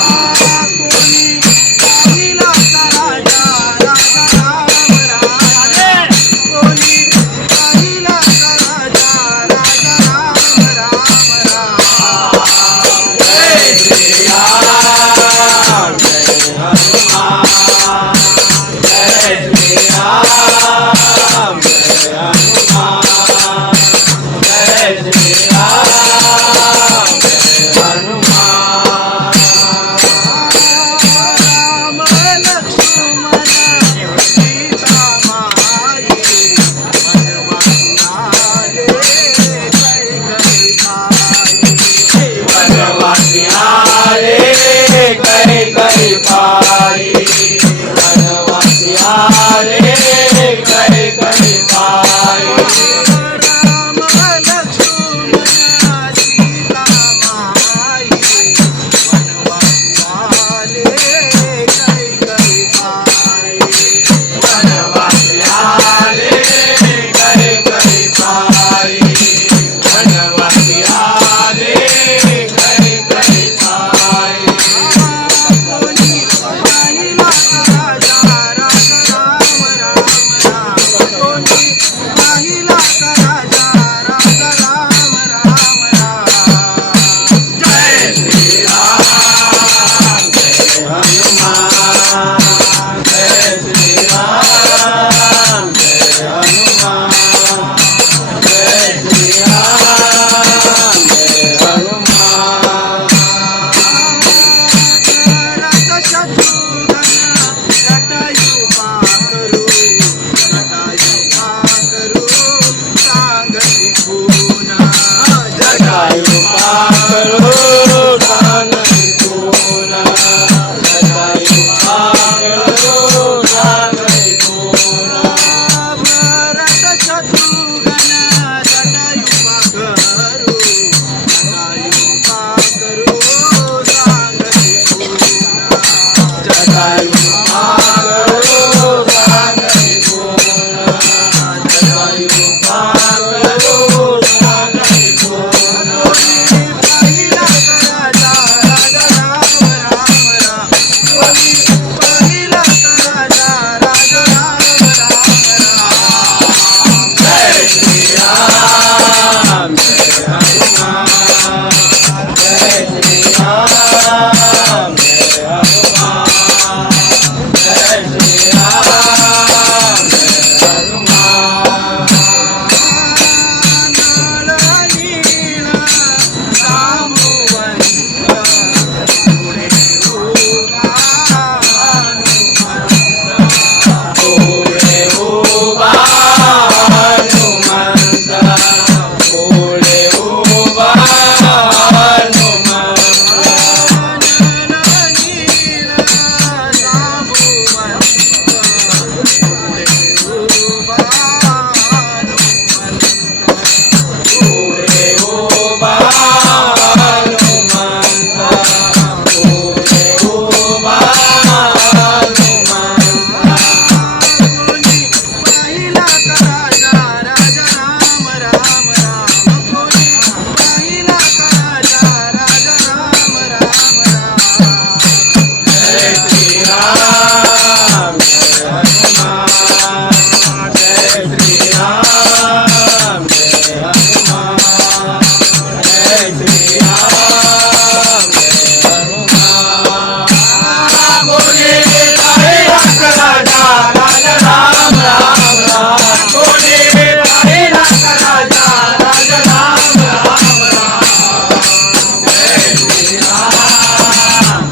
Ah, Tony.